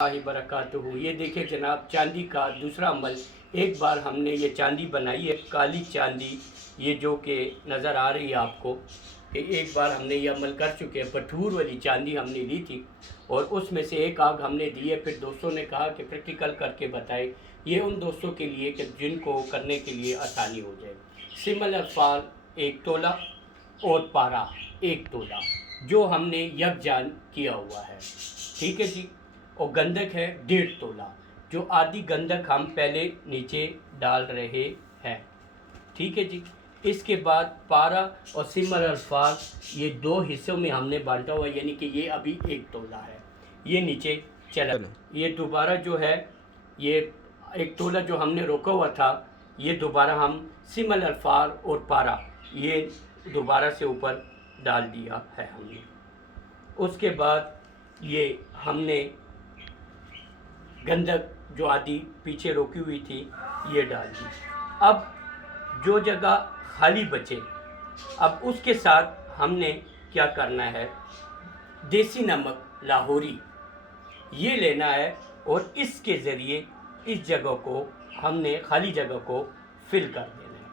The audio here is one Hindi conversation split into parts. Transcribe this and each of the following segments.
बरकातहू। ये देखिए जनाब, चांदी का दूसरा अमल। एक बार हमने ये चांदी बनाई है, काली चांदी, ये जो कि नज़र आ रही है आपको, कि एक बार हमने ये अमल कर चुके हैं। भठूर वाली चांदी हमने ली थी और उसमें से एक आग हमने दी है। फिर दोस्तों ने कहा कि प्रैक्टिकल करके बताए। ये उन दोस्तों के लिए कि जिनको करने के लिए आसानी हो जाए। सिमल अल्फाल 1 तोला और पारा 1 तोला, जो हमने यकजान किया हुआ है। ठीक है जी। और गंधक है 1.5 तोला, जो आधी गंधक हम पहले नीचे डाल रहे हैं। ठीक है जी। इसके बाद पारा और सिमर अल्फाज, ये 2 हिस्सों में हमने बांटा हुआ, यानी कि ये अभी 1 तोला है, ये नीचे चला। ये दोबारा जो है, ये 1 तोला जो हमने रोका हुआ था, ये दोबारा हम सिमल अल्फाज और पारा ये दोबारा से ऊपर डाल दिया है हमने। उसके बाद ये हमने गंधक जो आधी पीछे रोकी हुई थी ये डाल दी। अब जो जगह खाली बचे, अब उसके साथ हमने क्या करना है, देसी नमक लाहौरी ये लेना है और इसके ज़रिए इस जगह को हमने खाली जगह को फिल कर देना है।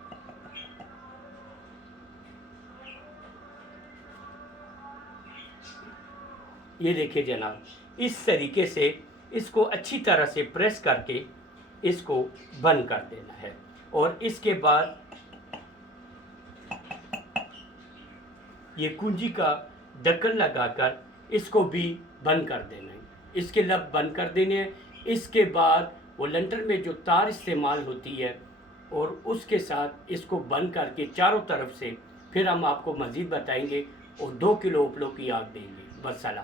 ये देखिए जनाब, इस तरीके से इसको अच्छी तरह से प्रेस करके इसको बंद कर देना है। और इसके बाद ये कुंजी का ढक्कन लगाकर इसको भी बंद कर देना है। इसके लब बंद कर देने हैं। इसके बाद वो लंटर में जो तार इस्तेमाल होती है और उसके साथ इसको बंद करके चारों तरफ से फिर हम आपको मज़ीद बताएंगे और 2 किलो उपलों की आग देंगे। बस सलाम।